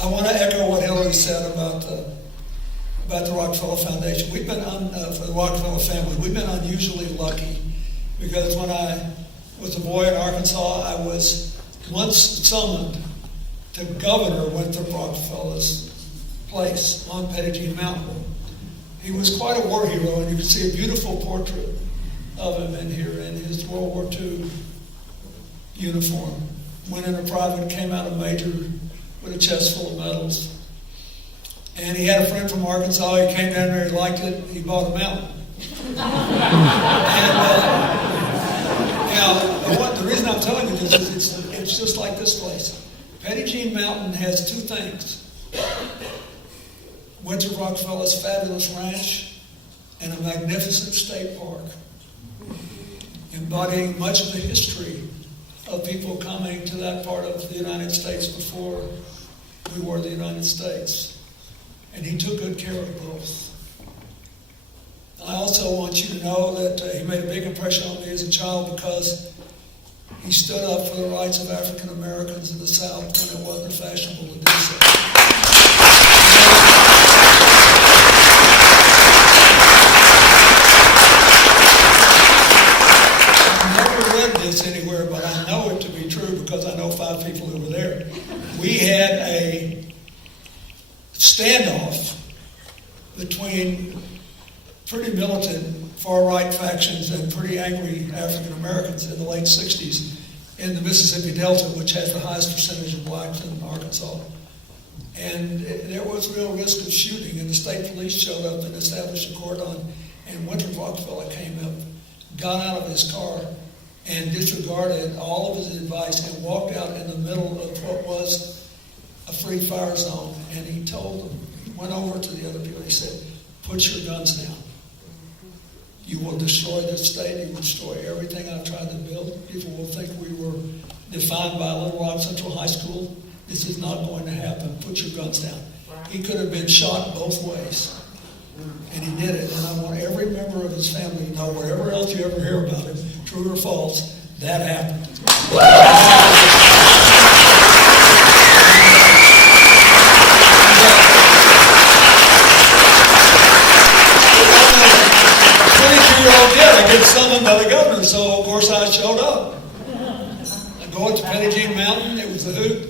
I want to echo what Hillary said about the Rockefeller Foundation. We've been for the Rockefeller family. We've been unusually lucky because when I was a boy in Arkansas, I was once summoned to Governor Winthrop Rockefeller's place on Pettigene Mountain. He was quite a war hero, and you can see a beautiful portrait of him in here in his World War II uniform. Went in a private, came out a major with a chest full of medals. And he had a friend from Arkansas. He came down there, he liked it, he bought a mountain. Now, the reason I'm telling you this is it's just like this place. Pettigene Mountain has two things. Winthrop Rockefeller's fabulous ranch and a magnificent state park, embodying much of the history of people coming to that part of the United States before we were the United States. And he took good care of both. I also want you to know that he made a big impression on me as a child because he stood up for the rights of African Americans in the South when it wasn't fashionable to do so. Anywhere, but I know it to be true because I know 5 people who were there. We had a standoff between pretty militant far-right factions and pretty angry African Americans in the late 60s in the Mississippi Delta, which has the highest percentage of blacks in Arkansas. And there was real risk of shooting, and the state police showed up and established a cordon, and Winthrop Rockefeller came up, got out of his car, and disregarded all of his advice and walked out in the middle of what was a free fire zone. And he told them, he went over to the other people, he said, put your guns down. You will destroy this state, you will destroy everything I've tried to build. People will think we were defined by Little Rock Central High School. This is not going to happen. Put your guns down. He could have been shot both ways. And he did it. And I want every member of his family to know, wherever else you ever hear about him, true or false, that happened. I get summoned by the governor, so of course I showed up. I go up to Pettigene Mountain, it was a hoot,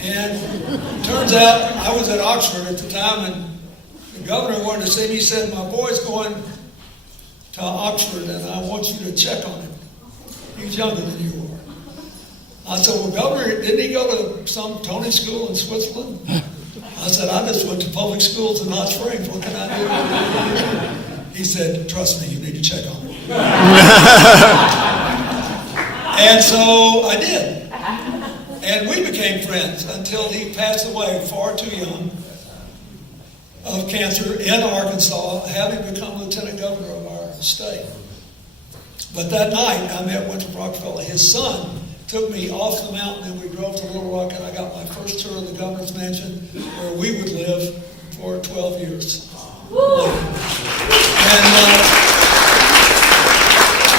and it turns out I was at Oxford at the time, and the governor wanted to see me. He said, my boy's going to Oxford, and I want you to check on him. He was younger than you were. I said, well, Governor, didn't he go to some Tony school in Switzerland? I said, I just went to public schools in Hot Springs. What can I do? He said, trust me, you need to check on him. And so I did. And we became friends until he passed away far too young of cancer in Arkansas, having become lieutenant governor of our state. But that night, I met Winthrop Rockefeller. His son took me off the mountain, and we drove to Little Rock, and I got my first tour of the governor's mansion, where we would live for 12 years. And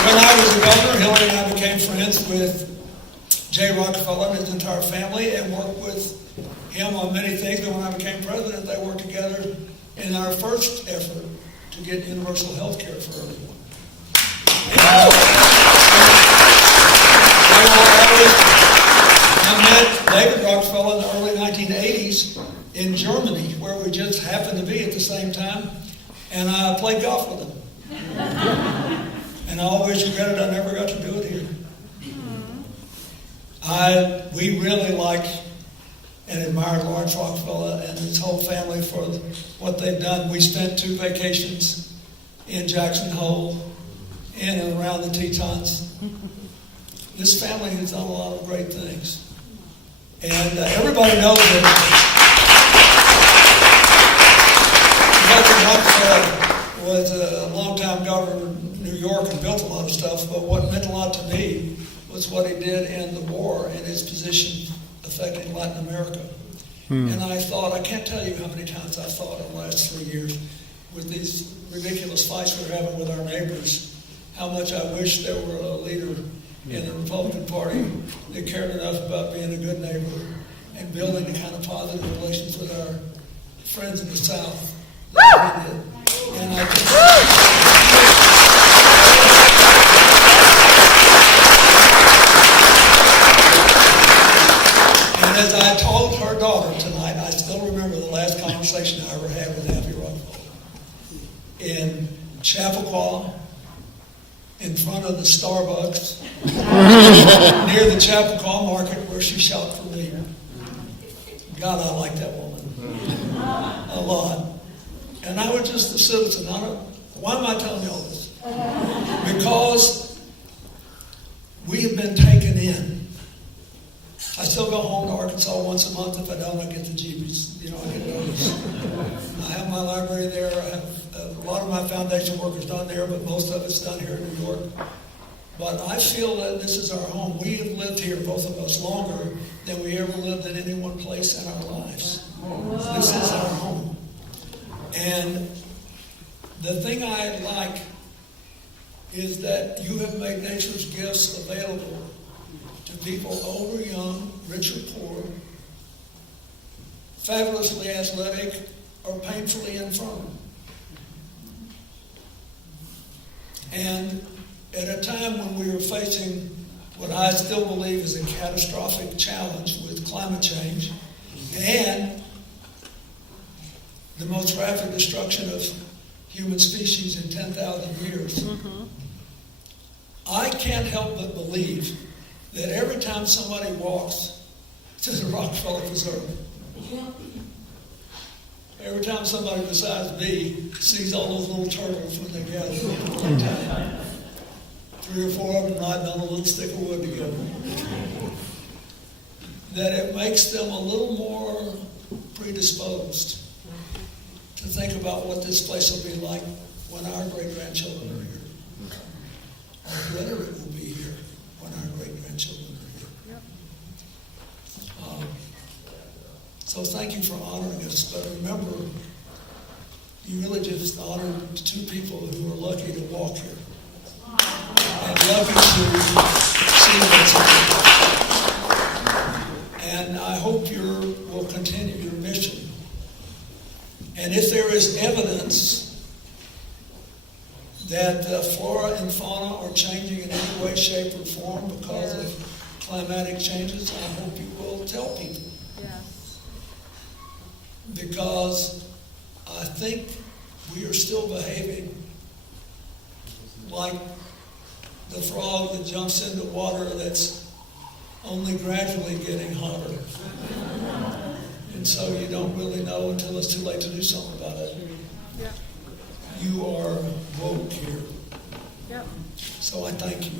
when I was the governor, Hillary and I became friends with Jay Rockefeller and his entire family, and worked with him on many things. And when I became president, they worked together in our first effort to get universal health care for everyone. I met David Rockefeller in the early 1980s in Germany, where we just happened to be at the same time, and I played golf with him. And I always regretted I never got to do it here. We really like and admire Lawrence Rockefeller and his whole family for what they've done. We spent 2 vacations in Jackson Hole, in and around the Tetons. This family has done a lot of great things. And everybody knows that Rockefeller was a longtime governor of New York and built a lot of stuff, but what meant a lot to me was what he did in the war and his position affecting Latin America. And I thought, I can't tell you how many times I thought in the last 3 years, with these ridiculous fights we're having with our neighbors, how much I wish there were a leader in the Republican Party that cared enough about being a good neighbor and and building the kind of positive relations with our friends in the South that we did. And I think and as I told her daughter tonight, I still remember the last conversation I ever had with Happy Rockefeller. In Chappaqua, in front of the Starbucks, near the Chappaqua Market where she shopped for me. God, I like that woman a lot. And I was just a citizen. Why am I telling you all this? Because we have been taken in. I still go home to Arkansas once a month. If I don't, I get the jeebies. You know, I get nervous. I have my library there. I have a lot of my foundation work is done there, but most of it's done here in New York. But I feel that this is our home. We have lived here, both of us, longer than we ever lived in any one place in our lives. This is our home. And the thing I like is that you have made nature's gifts available to people old or young, rich or poor, fabulously athletic or painfully infirm. And at a time when we were facing what I still believe is a catastrophic challenge with climate change and the most rapid destruction of human species in 10,000 years, I can't help but believe that every time somebody walks to the Rockefeller Preserve, every time somebody besides me sees all those little turtles when they gather at one time, 3 or 4 of them riding on a little stick of wood together, that it makes them a little more predisposed to think about what this place will be like when our great-grandchildren are here. Or whether it will be here when our great-grandchildren are here. So thank you for honoring us, but remember, you really just honored 2 people who are lucky to walk here. And lucky to see what's here. And I hope you will continue your mission. And if there is evidence that the flora and fauna are changing in any way, shape, or form because of climatic changes, I hope you will tell people. Yes. Because I think we are still behaving like the frog that jumps into water that's only gradually getting hotter. And so you don't really know until it's too late to do something about it. Yeah. You are woke here. Yep. So I thank you.